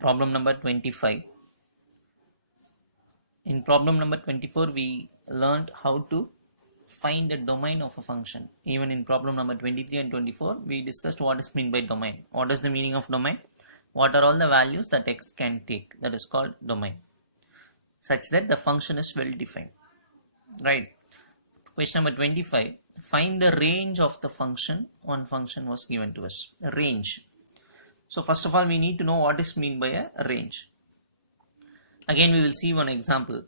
Problem number 25. In problem number 24, we learned how to find the domain of a function. Even in problem number 23 and 24, we discussed what is meant by domain. What is the meaning of domain? What are all the values that x can take? That is called domain, such that the function is well defined. Right. Question number 25. Find the range of the function. One function was given to us. A range. So first of all, we need to know what is meant by a range. Again, we will see one example.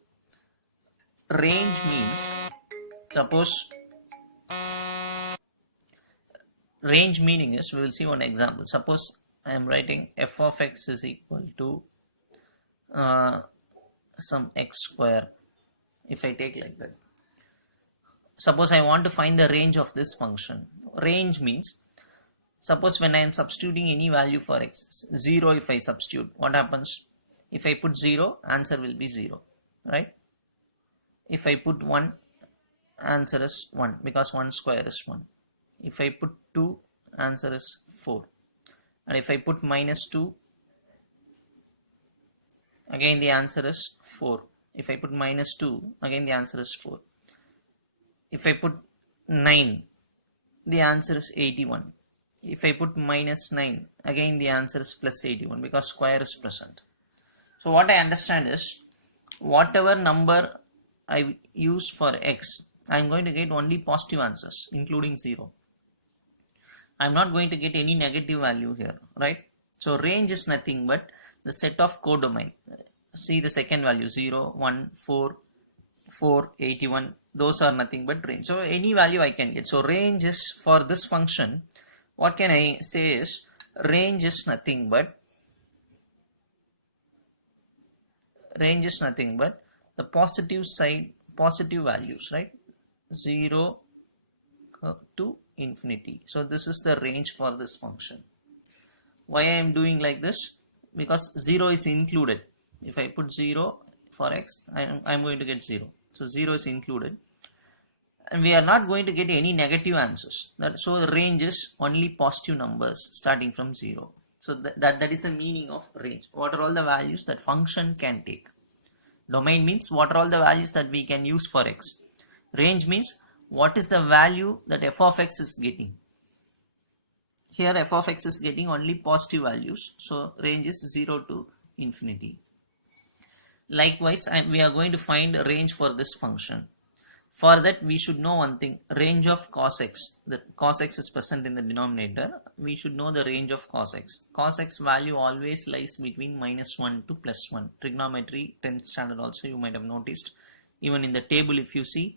Range means, suppose, range meaning is, we will see one example. Suppose I am writing f of x is equal to some x square. If I take like that, suppose I want to find the range of this function. Range means, suppose when I am substituting any value for x, 0 if I substitute, what happens? If I put 0, answer will be 0, right? If I put 1, answer is 1, because 1 square is 1. If I put 2, answer is 4. And if I put minus 2, again the answer is 4. If I put minus 2, again the answer is 4. If I put 9, the answer is 81. If I put minus 9, again the answer is plus 81, because square is present. So what I understand is, whatever number I use for x, I am going to get only positive answers, including 0. I am not going to get any negative value here, right? So range is nothing but the set of codomain. See the second value, 0, 1, 4, 4, 81. Those are nothing but range. So any value I can get. So range is, for this function, what can I say is, range is nothing but the positive side, positive values, right? 0 to infinity. So this is the range for this function. Why I am doing like this? Because 0 is included. If I put 0 for x, I am going to get 0. So 0 is included. And we are not going to get any negative answers. So the range is only positive numbers starting from 0. So that is the meaning of range. What are all the values that function can take? Domain means what are all the values that we can use for x. Range means what is the value that f of x is getting. Here f of x is getting only positive values. So range is 0 to infinity. Likewise, we are going to find a range for this function. For that, we should know one thing, range of cos x. The cos x is present in the denominator. We should know the range of cos x. Cos x value always lies between minus 1 to plus 1. Trigonometry, 10th standard also, you might have noticed. Even in the table, if you see,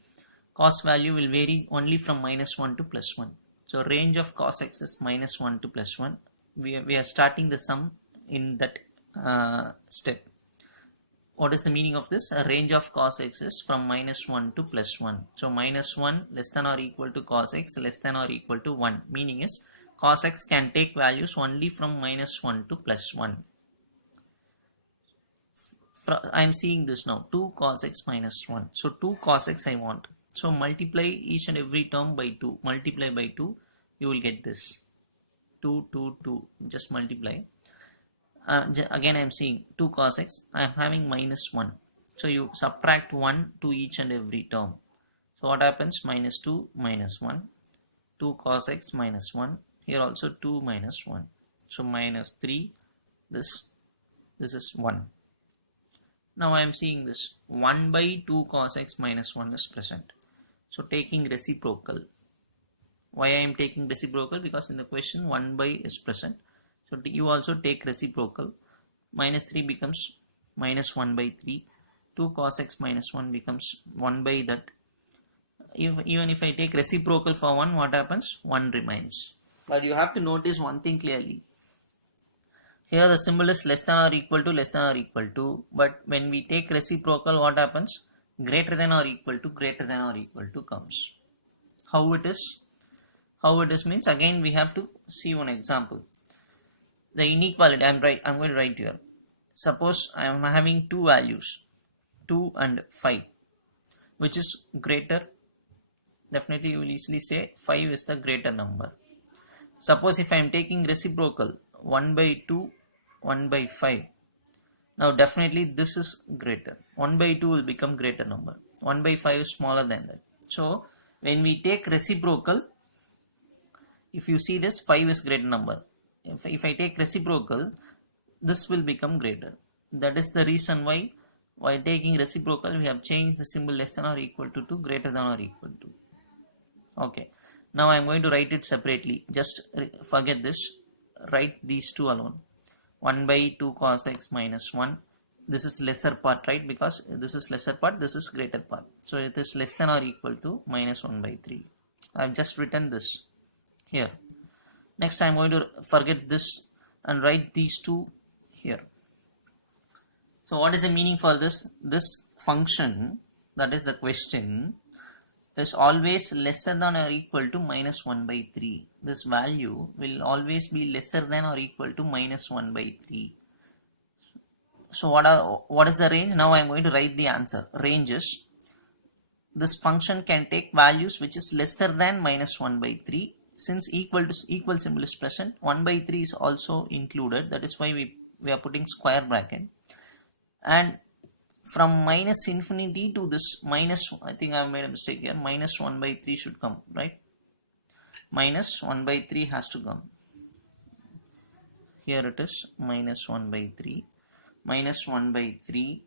cos value will vary only from minus 1 to plus 1. So range of cos x is minus 1 to plus 1. We are starting the sum in that step. What is the meaning of this? A range of cos x is from minus 1 to plus 1. So minus 1 less than or equal to cos x less than or equal to 1. Meaning is cos x can take values only from minus 1 to plus 1. I am seeing this now, 2 cos x minus 1. So 2 cos x I want. So multiply each and every term by 2. Multiply by 2, you will get this. 2, 2, 2. Just multiply. Again I am seeing 2 cos x, I am having minus 1. So you subtract 1 to each and every term. So what happens? Minus 2 minus 1. 2 cos x minus 1. Here also 2 minus 1. So minus 3. This is 1. Now I am seeing this 1 by 2 cos x minus 1 is present. So taking reciprocal. Why I am taking reciprocal? Because in the question 1 by is present. So you also take reciprocal. Minus 3 becomes minus 1 by 3. 2 cos x minus 1 becomes 1 by that. Even if I take reciprocal for 1, what happens? 1 remains. But you have to notice one thing clearly. Here the symbol is less than or equal to, less than or equal to. But when we take reciprocal, what happens? Greater than or equal to, greater than or equal to comes. How it is? How it is means, again we have to see one example. The inequality, I'm going to write here. Suppose I am having two values, 2 and 5, which is greater. Definitely you will easily say 5 is the greater number. Suppose if I am taking reciprocal, 1 by 2, 1 by 5, Now definitely this is greater. 1 by 2 will become greater number. 1 by 5 is smaller than that. So when we take reciprocal, if you see this, 5 is greater number. If I take reciprocal, this will become greater. That is the reason why while taking reciprocal we have changed the symbol less than or equal to greater than or equal to. Okay, now I am going to write it separately. Just forget this, write these two alone. 1 by 2 cos x minus 1, this is lesser part, right? Because this is lesser part, this is greater part, so it is less than or equal to minus 1 by 3. I have just written this here. Next I am going to forget this and write these two here. So what is the meaning for this? This function, that is the question, is always lesser than or equal to minus 1 by 3. This value will always be lesser than or equal to minus 1 by 3. So what is the range? Now I am going to write the answer. Range is, this function can take values which is lesser than minus 1 by 3. Since equal symbol is present, 1 by 3 is also included. That is why we are putting square bracket. And from minus infinity to this minus, I think I have made a mistake here, minus 1 by 3 should come, right? Minus 1 by 3 has to come. Here it is, minus 1 by 3, minus 1 by 3,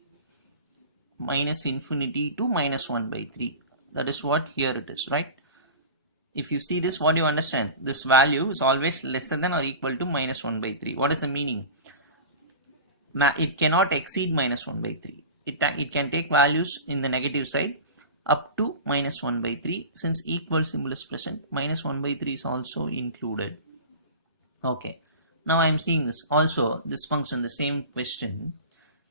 minus infinity to minus 1 by 3. That is what here it is, right? If you see this, what do you understand? This value is always lesser than or equal to minus 1 by 3. What is the meaning? It cannot exceed minus 1 by 3. It can take values in the negative side up to minus 1 by 3. Since equal symbol is present, minus 1 by 3 is also included. Okay, now I am seeing this. Also, this function, the same question,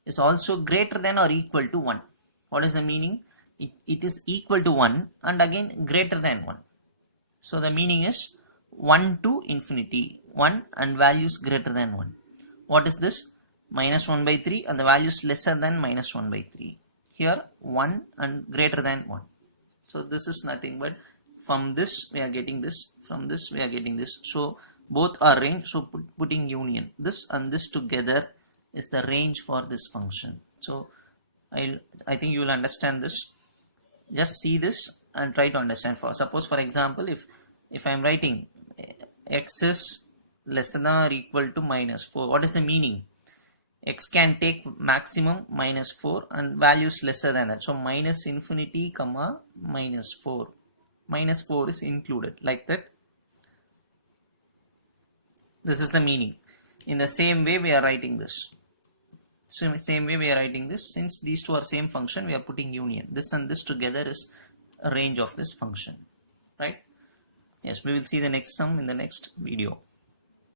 is also greater than or equal to 1. What is the meaning? It is equal to 1 and again greater than 1. So the meaning is 1 to infinity, 1 and values greater than 1. What is this? Minus 1 by 3 and the value is lesser than minus 1 by 3. Here 1 and greater than 1. So this is nothing but from this we are getting this, from this we are getting this. So both are range, so putting union. This and this together is the range for this function. So I think you will understand this. Just see this and try to understand. For suppose for example, if I am writing x is lesser than or equal to minus 4, what is the meaning? X can take maximum minus 4 and values lesser than that. So minus infinity comma minus 4. Minus 4 is included like that. This is the meaning. In the same way we are writing this. So same way we are writing this. Since these two are same function, we are putting union. This and this together is a range of this function. Right? Yes, we will see the next sum in the next video.